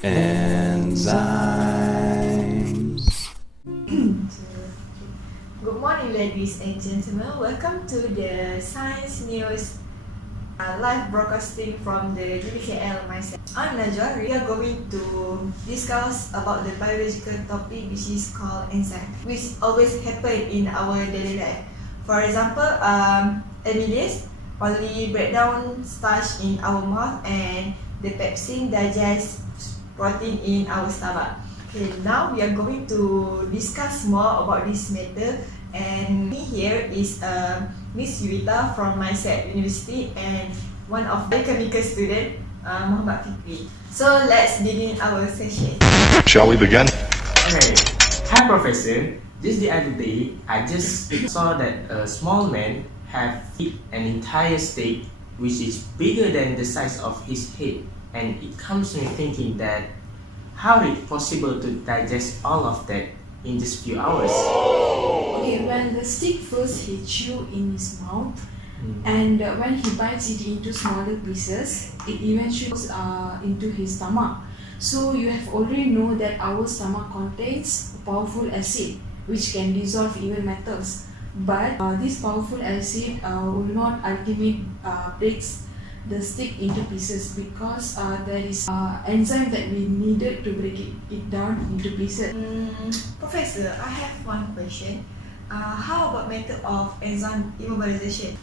Enzymes. Good morning, ladies and gentlemen. Welcome to the Science News live broadcasting from the Yuweta A myself. I'm Najwa. We are going to discuss about the biological topic which is called enzyme, which always happen in our daily life. For example, amylase only break down starch in our mouth, and the pepsin digests protein in our stomach. Okay, now we are going to discuss more about this matter, and here is Miss Yuweta from myself University and one of biochemical student, Muhammad Fikri. So let's begin our session. Shall we begin? Okay. Hi, Professor. Just the other day, I just saw that a small man have an entire steak which is bigger than the size of his head, and it comes to me thinking that how is it possible to digest all of that in just few hours? Okay, when the stick first he chew in his mouth, and when he bites it into smaller pieces, it eventually goes into his stomach. So you have already know that our stomach contains powerful acid which can dissolve even metals. But this powerful acid will not ultimately breaks the stick into pieces, because there is enzyme that we needed to break it down into pieces. Professor, I have one question. How about method of enzyme immobilization?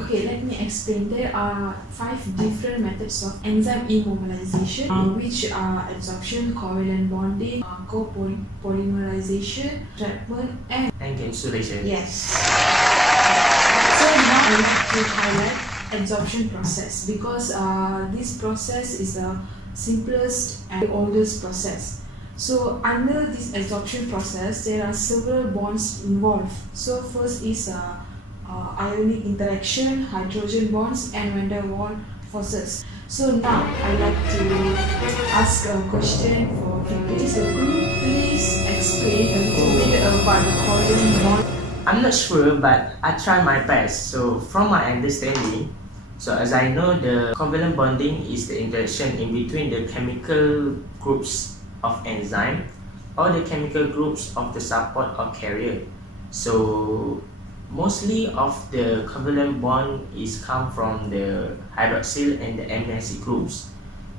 Okay, let me explain. There are 5 different methods of enzyme immobilization, which are adsorption, covalent bonding, copolymerization, entrapment, and Encapsulation. yes. So now I want to highlight adsorption process, because this process is the simplest and oldest process. So under this adsorption process, there are several bonds involved. So first is ionic interaction, hydrogen bonds, and van der Waals forces. So now I like to ask a question for Fikri. So could you please explain a little bit about the covalent bond? I'm not sure, but I try my best. So from my understanding, so as I know, the covalent bonding is the interaction in between the chemical groups of enzyme or the chemical groups of the support or carrier. So mostly of the covalent bond is come from the hydroxyl and the amino acid groups.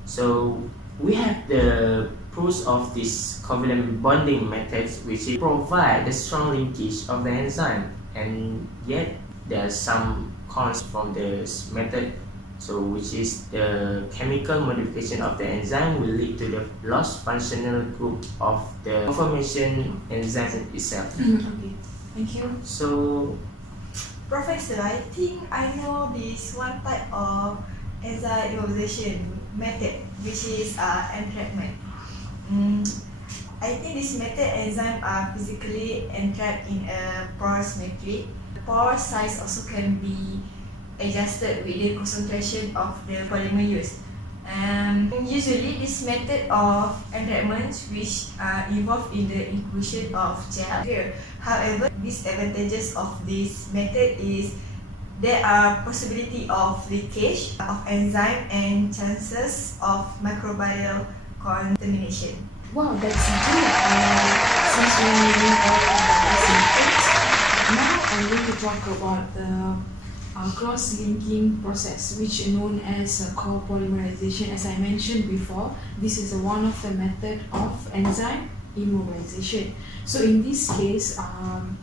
So we have the proofs of this covalent bonding methods which provide the strong linkage of the enzyme, and yet there are some cons from this method, so which is the chemical modification of the enzyme will lead to the lost functional group of the formation enzyme itself. Okay, thank you. So Professor, I think I know this one type of enzyme immobilization method, which is entrapment. I think this method enzymes are physically entrapped in a porous matrix. The pore size also can be adjusted with the concentration of the polymer used. Usually this method of entrapment which are involved in the inclusion of gel. However, disadvantages of this method is there are possibility of leakage of enzyme and chances of microbial contamination. Wow, that's good. Since we know all about these methods, now I'm going to talk about the cross-linking process, which is known as copolymerization. As I mentioned before, this is one of the method of enzyme immobilization. So in this case,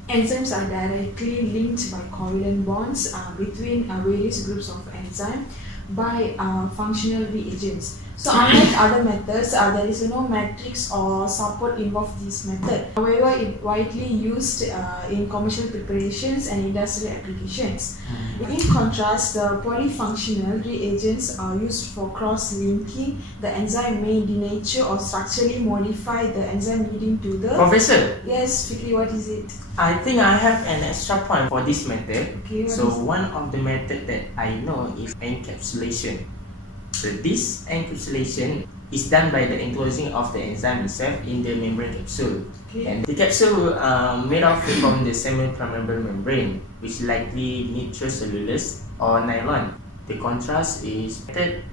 enzymes are directly linked by covalent bonds between various groups of enzyme by functional reagents. So unlike other methods, there is no matrix or support involved this method. However, it widely used in commercial preparations and industrial applications. In contrast, the polyfunctional reagents are used for cross-linking. The enzyme may denature or structurally modify the enzyme, leading to the... Professor, Yes, Fikri, what is it? I think I have an extra point for this method. Okay, So one of the method that I know is encapsulation. So this encapsulation is done by the enclosing of the enzyme itself in the membrane capsule. Okay. And the capsule made of from the semi-permeable membrane, which likely nitrocellulose or nylon. The contrast is method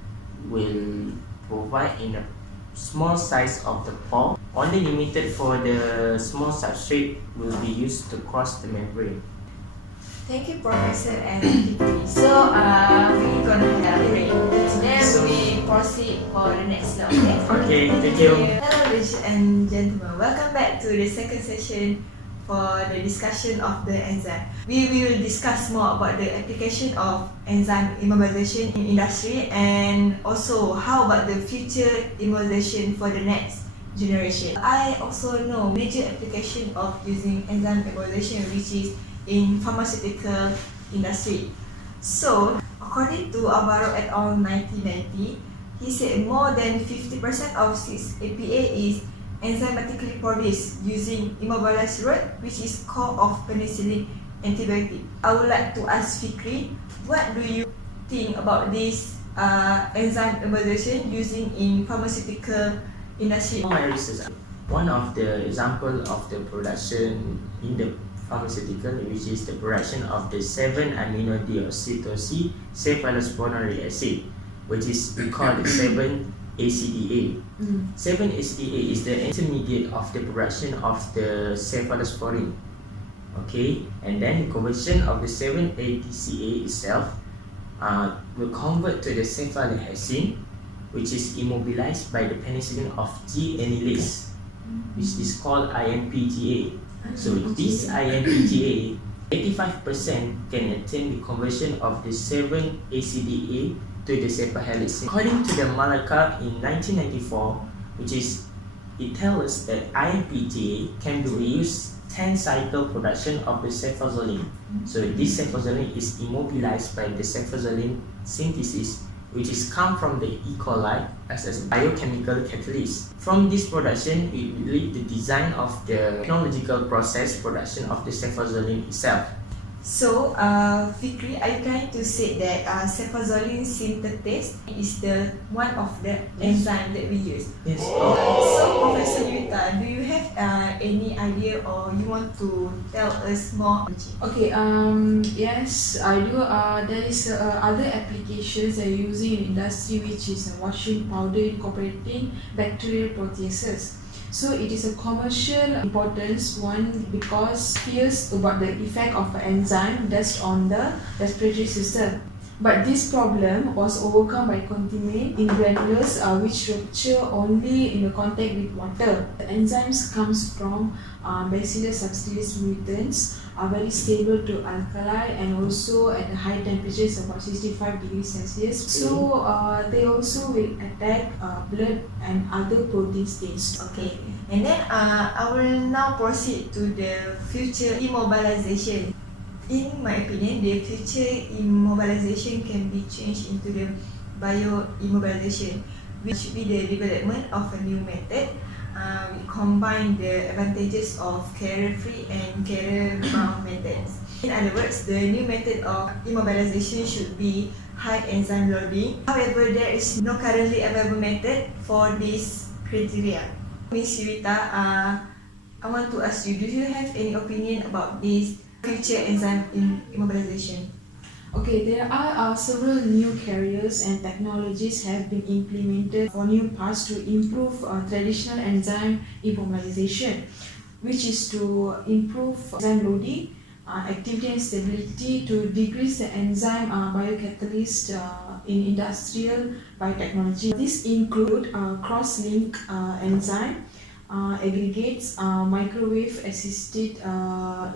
will provide in a small size of the pore, only limited for the small substrate will be used to cross the membrane. Thank you, Professor and Fikri. So, we're gonna have a break. Then we proceed for the next slide. Okay, thank you. Hello, ladies and gentlemen. Welcome back to the second session for the discussion of the enzyme. We will discuss more about the application of enzyme immobilization in industry and also how about the future immobilization for the next generation. I also know major application of using enzyme immobilization, which is in pharmaceutical industry. So, according to Alvaro et al. 1990, he said more than 50% of 6-APA is enzymatically produced using immobilized route, which is core of penicillin antibiotic. I would like to ask Fikri, what do you think about this enzyme immobilization using in pharmaceutical industry? My research, one of the example of the production in the pharmaceutical, which is the production of the 7-aminodeoxytosine cephalosporinuric acid, which is we call it 7-ACDA. 7-ACDA is the intermediate of the production of the cephalosporin. Okay, and then the conversion of the 7-ATCA itself will convert to the cephalhexane, which is immobilized by the penicillin of G-anilase, which is called IMPGA. So this IMPGA, 85% can attain the conversion of the 7-ACDA to the cephalhexane. According to the Malacca in 1994, which is, it tells us that IMPGA can be reused 10 cycle production of the cefazolin. So this cefazolin is immobilized by the cefazolin synthesis, which is come from the E. coli as a biochemical catalyst. From this production, it will lead the design of the technological process production of the cefazolin itself. So, Fikri, are you trying to say that cefazolin synthetase is the one of the enzyme that we use? Yes. So, Professor Yuweta, do you have any idea or you want to tell us more? Okay, yes, I do. There is other applications that are using in industry, which is washing powder incorporating bacterial proteases. So it is a commercial importance one because fears about the effect of an enzyme just on the respiratory system. But this problem was overcome by contaminant in granulars which rupture only in the contact with water. The enzymes comes from Bacillus subtilis mutans, are very stable to alkali and also at a high temperatures about 65 degrees Celsius. So they also will attack blood and other protein stains. Okay, and then I will now proceed to the future immobilization. In my opinion, the future immobilization can be changed into the bioimmobilization, which will be the development of a new method. We combine the advantages of carrier-free and carrier-bound methods. In other words, the new method of immobilization should be high enzyme loading. However, there is no currently available method for this criteria. Ms. Yuweta, I want to ask you, do you have any opinion about this future enzyme immobilization? Okay, there are several new carriers and technologies have been implemented for new paths to improve traditional enzyme immobilization, which is to improve enzyme loading, activity and stability, to decrease the enzyme biocatalyst in industrial biotechnology. This include cross-link enzyme, aggregates, microwave assisted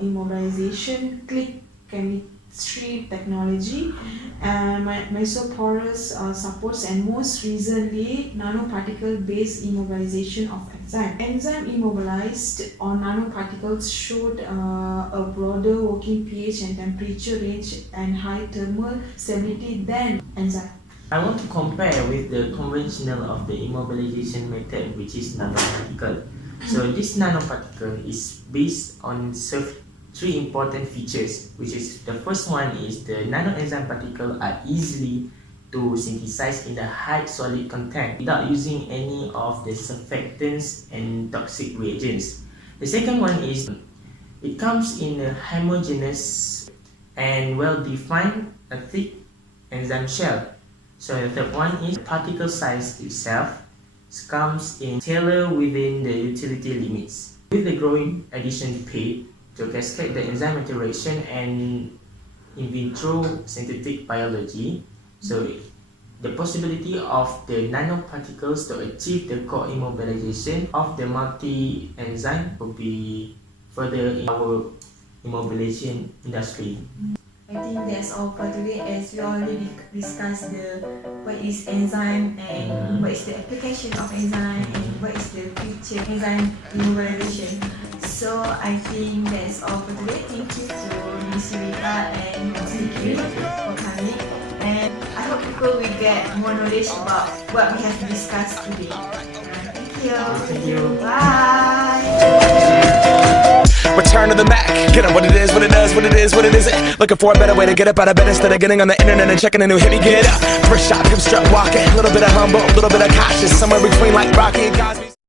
immobilization, click chemistry technology, mesoporous supports, and most recently nanoparticle based immobilization of enzyme. Enzyme immobilized on nanoparticles showed a broader working pH and temperature range and high thermal stability than enzyme. I want to compare with the conventional of the immobilization method, which is nanoparticle. So this nanoparticle is based on three important features, which is the first one is the nanoenzyme particles are easily to synthesize in the high solid content without using any of the surfactants and toxic reagents. The second one is it comes in a homogeneous and well-defined a thick enzyme shell. So the third one is particle size itself. comes in tailor within the utility limits. With the growing addition paid to cascade the enzyme maturation and in vitro synthetic biology, so the possibility of the nanoparticles to achieve the co-immobilization of the multi-enzyme will be further in our immobilization industry. I think that's all for today, as we already discussed what is enzyme and what is the application of enzyme and what is the future enzyme immobilization. So I think that's all for today. Thank you to Miss Yuweta and Miss Fikri for coming, and I hope people will get more knowledge about what we have discussed today. Thank you. Thank you. Bye. Return to the Mac. Get up what it is, what it does, what it is, what it isn't. Looking for a better way to get up out of bed instead of getting on the internet and checking a new hit. Me get up. First shot, come strut walking. A little bit of humble, a little bit of cautious. Somewhere between like Rocky and Cosby.